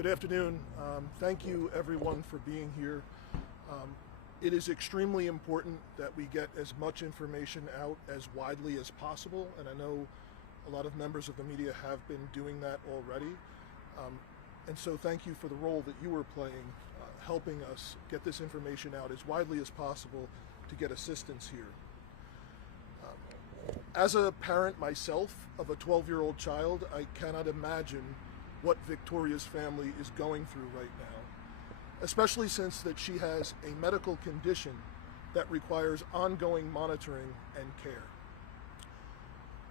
Good afternoon. Thank you everyone for being here. It is extremely important that we get as much information out as widely as possible, and I know a lot of members of the media have been doing that already. And so thank you for the role that you are playing, helping us get this information out as widely as possible to get assistance here. As a parent myself of a 12-year-old child, I cannot imagine what Victoria's family is going through right now, especially since that she has a medical condition that requires ongoing monitoring and care.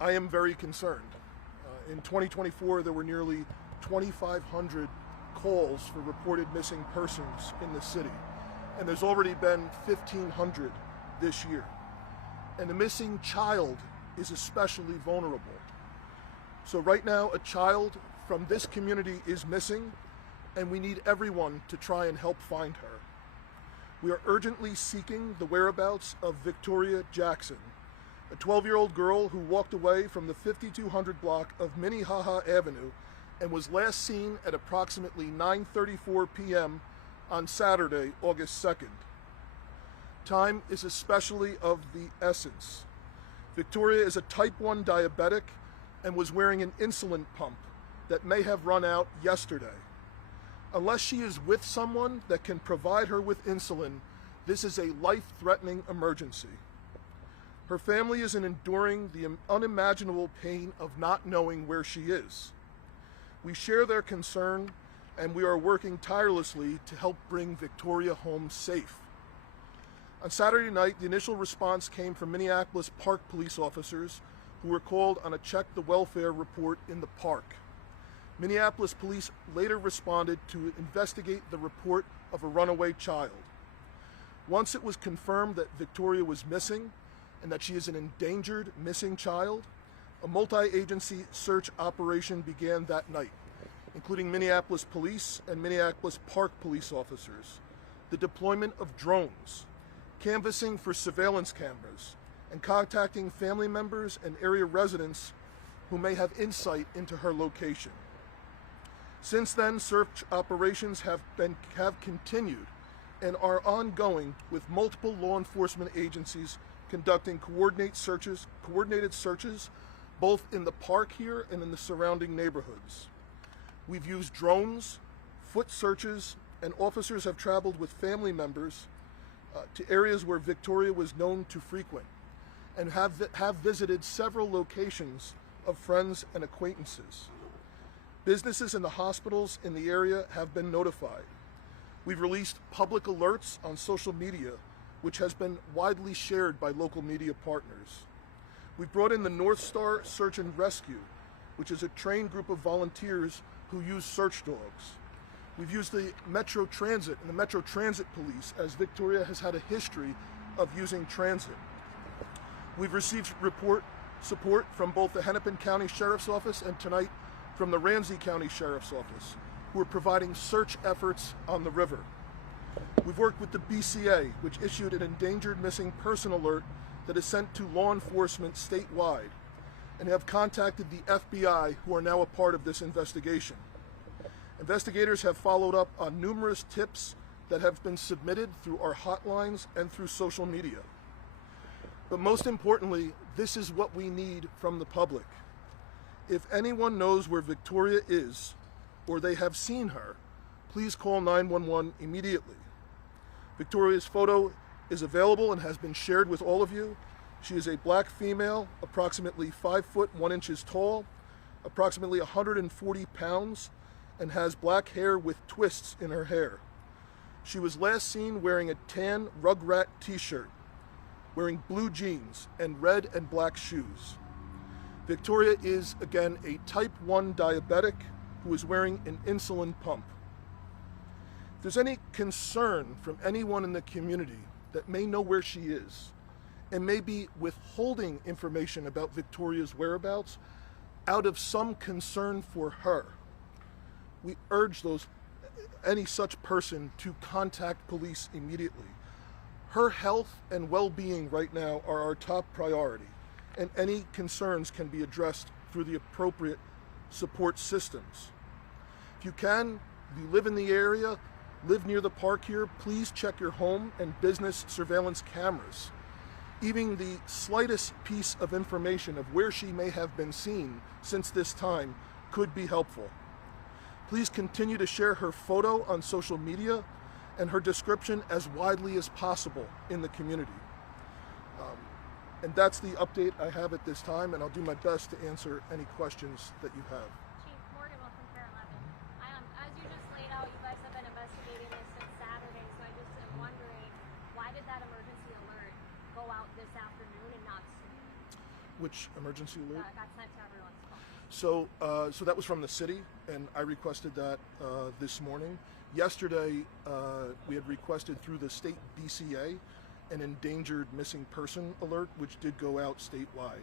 I am very concerned. In 2024, there were nearly 2,500 calls for reported missing persons in the city, and there's already been 1,500 this year. And the missing child is especially vulnerable. So right now, a child from this community is missing, and we need everyone to try and help find her. We are urgently seeking the whereabouts of Victoria Jackson, a 12-year-old girl who walked away from the 5200 block of Minnehaha Avenue and was last seen at approximately 9:34 p.m. on Saturday, August 2nd. Time is especially of the essence. Victoria is a type 1 diabetic and was wearing an insulin pump that may have run out yesterday. Unless she is with someone that can provide her with insulin, this is a life-threatening emergency. Her family is enduring the unimaginable pain of not knowing where she is. We share their concern, and we are working tirelessly to help bring Victoria home safe. On Saturday night, the initial response came from Minneapolis Park police officers who were called on a check the welfare report in the park. Minneapolis police later responded to investigate the report of a runaway child. Once it was confirmed that Victoria was missing and that she is an endangered missing child, a multi-agency search operation began that night, including Minneapolis police and Minneapolis Park police officers, the deployment of drones, canvassing for surveillance cameras, and contacting family members and area residents who may have insight into her location. Since then, search operations have continued and are ongoing, with multiple law enforcement agencies conducting coordinated searches both in the park here and in the surrounding neighborhoods. We've used drones, foot searches, and officers have traveled with family members to areas where Victoria was known to frequent, and have visited several locations of friends and acquaintances. Businesses and the hospitals in the area have been notified. We've released public alerts on social media, which has been widely shared by local media partners. We've brought in the North Star Search and Rescue, which is a trained group of volunteers who use search dogs. We've used the Metro Transit and the Metro Transit Police, as Victoria has had a history of using transit. We've received support from both the Hennepin County Sheriff's Office and tonight from the Ramsey County Sheriff's Office, who are providing search efforts on the river. We've worked with the BCA, which issued an endangered missing person alert that is sent to law enforcement statewide, and have contacted the FBI, who are now a part of this investigation. Investigators have followed up on numerous tips that have been submitted through our hotlines and through social media. But most importantly, this is what we need from the public. If anyone knows where Victoria is, or they have seen her, please call 911 immediately. Victoria's photo is available and has been shared with all of you. She is a black female, approximately 5 foot 1 inches tall, approximately 140 pounds, and has black hair with twists in her hair. She was last seen wearing a tan Rugrat t-shirt, wearing blue jeans and red and black shoes. Victoria is, again, a type 1 diabetic who is wearing an insulin pump. If there's any concern from anyone in the community that may know where she is and may be withholding information about Victoria's whereabouts out of some concern for her, we urge any such person to contact police immediately. Her health and well-being right now are our top priority, and any concerns can be addressed through the appropriate support systems. If you can, If you live in the area, live near the park here, please check your home and business surveillance cameras. Even the slightest piece of information of where she may have been seen since this time could be helpful. Please continue to share her photo on social media and her description as widely as possible in the community. And that's the update I have at this time, and I'll do my best to answer any questions that you have. Chief Morgan, welcome to Fair 11. As you just laid out, you guys have been investigating this since Saturday, so I just am wondering, why did that emergency alert go out this afternoon and not sooner? Which emergency alert? Got sent to everyone's phone. So that was from the city, and I requested that this morning. Yesterday, we had requested through the state BCA an endangered missing person alert, which did go out statewide.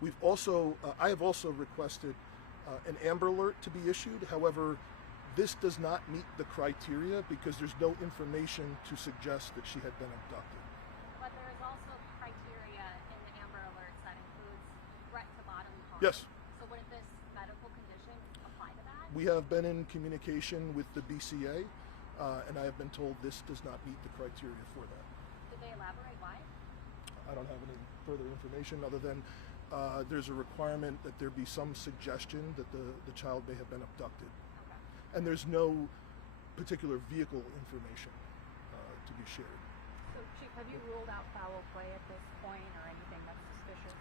We've also, I have also requested an Amber Alert to be issued. However, this does not meet the criteria because there's no information to suggest that she had been abducted. But there is also criteria in the Amber Alerts that includes threat to bodily harm. Yes. So wouldn't this medical condition apply to that? We have been in communication with the BCA, and I have been told this does not meet the criteria for that. Did they elaborate why? I don't have any further information other than there's a requirement that there be some suggestion that the child may have been abducted. Okay. And there's no particular vehicle information to be shared. So, Chief, have you ruled out foul play at this point or anything that's suspicious?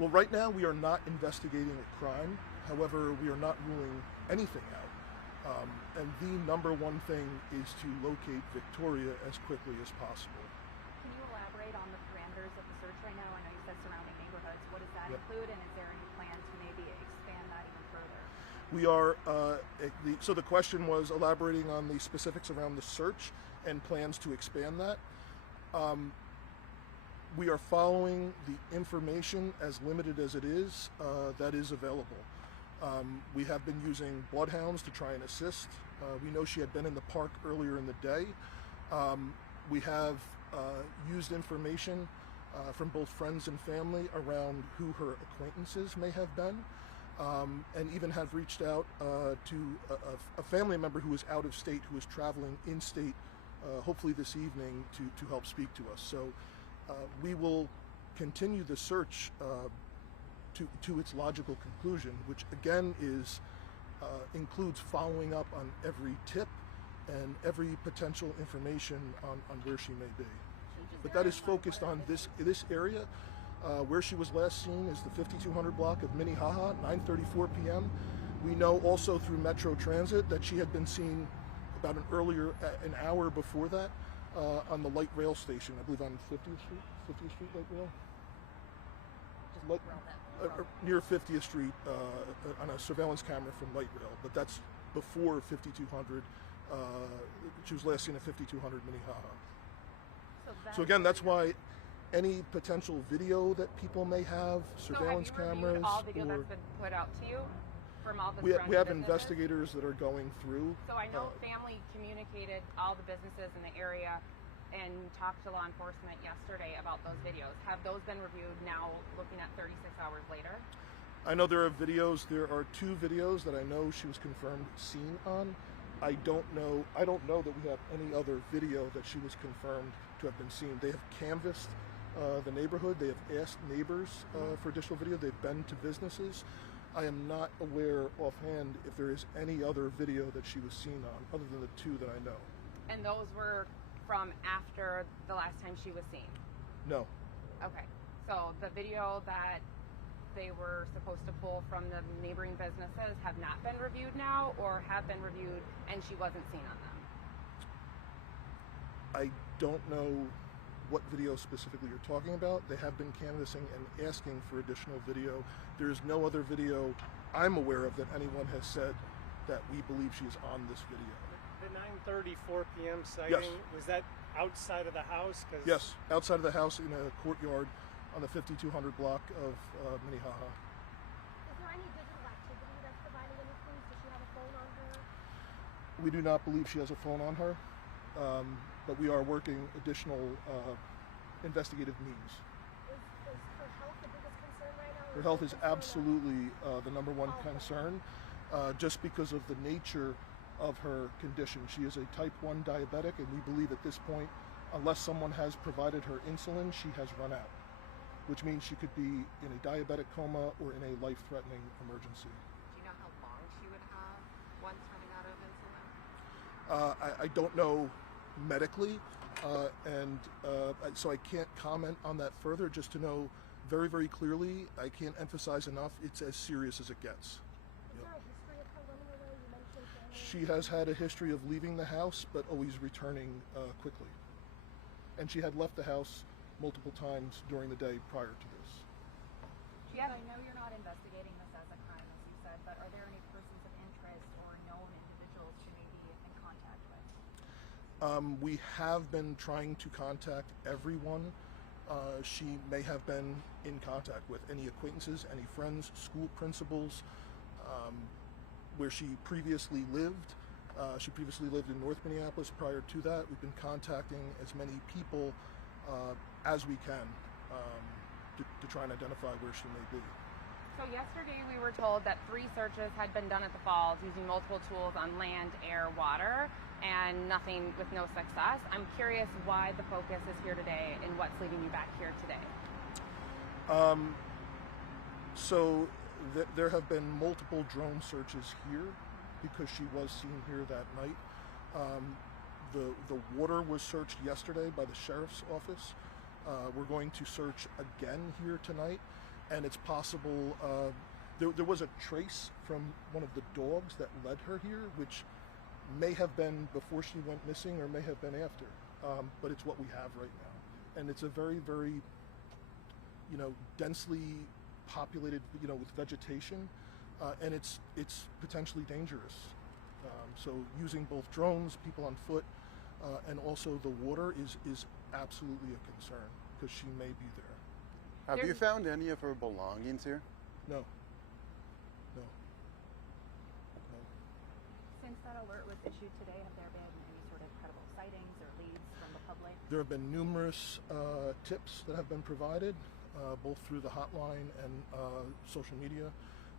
Well, right now we are not investigating a crime. However, we are not ruling anything out. And the number one thing is to locate Victoria as quickly as possible. Can you elaborate on the parameters of the search right now? I know you said surrounding neighborhoods. What does that include, and is there any plan to maybe expand that even further? We are, so the question was elaborating on the specifics around the search and plans to expand that. We are following the information as limited as it is that is available. We have been using bloodhounds to try and assist. We know she had been in the park earlier in the day. We have used information from both friends and family around who her acquaintances may have been, and even have reached out to a family member who is out of state, who is traveling in state, hopefully this evening, to help speak to us. So we will continue the search to its logical conclusion, which again is includes following up on every tip and every potential information on where she may be. But that is focused on this area. Where she was last seen is the 5200 block of Minnehaha, 9:34 p.m. We know also through Metro Transit that she had been seen about an hour before that on the light rail station, I believe on 50th Street light rail? Near 50th Street on a surveillance camera from light rail, but that's before 5200. She was last seen at 5200 Minnehaha. So again, that's why any potential video that people may have, surveillance cameras, all video that's been put out to you from all the we have businesses? investigators that are going through. So I know family communicated all the businesses in the area and talked to law enforcement yesterday about those videos. Have those been reviewed now, looking at 36 hours later? I know there are videos. There are 2 videos that I know she was confirmed seen on. I don't know that we have any other video that she was confirmed to have been seen. They have canvassed the neighborhood. They have asked neighbors for additional video. They've been to businesses. I am not aware offhand if there is any other video that she was seen on, other than the 2 that I know. And those were from after the last time she was seen? No. Okay. So the video that they were supposed to pull from the neighboring businesses have not been reviewed now, or have been reviewed and she wasn't seen on them? I don't know what video specifically you're talking about. They have been canvassing and asking for additional video. There is no other video I'm aware of that anyone has said that we believe she's on this video. The 9:34 p.m. sighting, was that outside of the house? Yes, outside of the house in a courtyard on the 5200 block of Minnehaha. Is there any digital activity that's providing any clues? Does she have a phone on her? We do not believe she has a phone on her, but we are working additional investigative means. Is her health the biggest concern right now? Her health is absolutely the number one concern, just because of the nature of her condition. She is a type 1 diabetic, and we believe at this point, unless someone has provided her insulin, she has run out, which means she could be in a diabetic coma or in a life-threatening emergency. Do you know how long she would have once running out of insulin? I don't know medically, so I can't comment on that further. Just to know very, very clearly, I can't emphasize enough, it's as serious as it gets. Is there a history of her running away? You mentioned family. She has had a history of leaving the house, but always returning quickly. And she had left the house multiple times during the day prior to this. I know you're not investigating this as a crime, as you said, but are there any persons of interest or known individuals she may be in contact with? We have been trying to contact everyone she may have been in contact with, any acquaintances, any friends, school principals, where she previously lived. She previously lived in North Minneapolis. Prior to that, we've been contacting as many people as we can to try and identify where she may be. So yesterday we were told that 3 searches had been done at the falls using multiple tools on land, air, water, and nothing with no success. I'm curious why the focus is here today and what's leading you back here today. There have been multiple drone searches here because she was seen here that night. The water was searched yesterday by the sheriff's office. We're going to search again here tonight, and it's possible there was a trace from one of the dogs that led her here, which may have been before she went missing or may have been after, but it's what we have right now. And it's a very, very, densely populated, with vegetation, and it's potentially dangerous. So using both drones, people on foot, and also the water is absolutely a concern because she may be there. Have you found any of her belongings here? No. Since that alert was issued today, have there been any sort of credible sightings or leads from the public? There have been numerous tips that have been provided, both through the hotline and social media.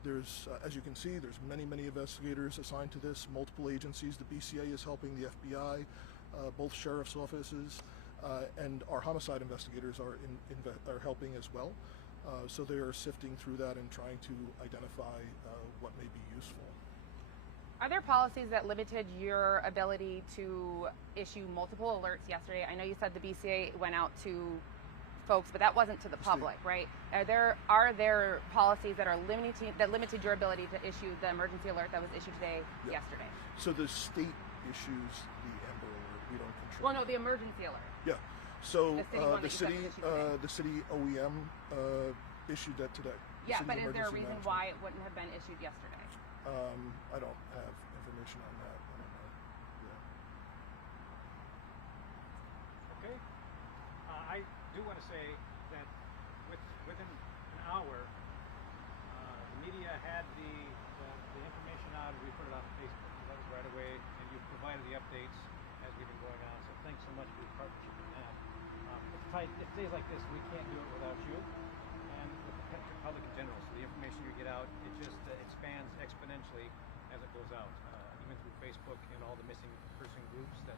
There's, as you can see, there's many investigators assigned to this, multiple agencies. The BCA is helping, the FBI, both sheriff's offices, and our homicide investigators are helping as well. So they are sifting through that and trying to identify what may be useful. Are there policies that limited your ability to issue multiple alerts yesterday? I know you said the BCA went out to folks, but that wasn't to the public, right? Are there policies that limited your ability to issue the emergency alert that was issued today, yesterday? So the state issues the Amber Alert. We don't control. Well, no, the emergency alert. Yeah. So The city OEM issued that today. Yeah, City but is there a Emergency reason Management. why it wouldn't have been issued yesterday? I don't have information on that. I don't know. Yeah. Okay. I do want to say that within an hour, the media had the information out, and we put it on Facebook. So that was right away, and you provided the updates as we've been going on. So thanks so much for your partnership in that. If days like this, we can't do it without you and with the public in general. So the information you get out, it just expands exponentially as it goes out, even through Facebook and all the missing person groups that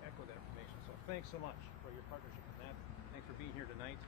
echo that information. So thanks so much for your partnership in that. Thanks for being here tonight.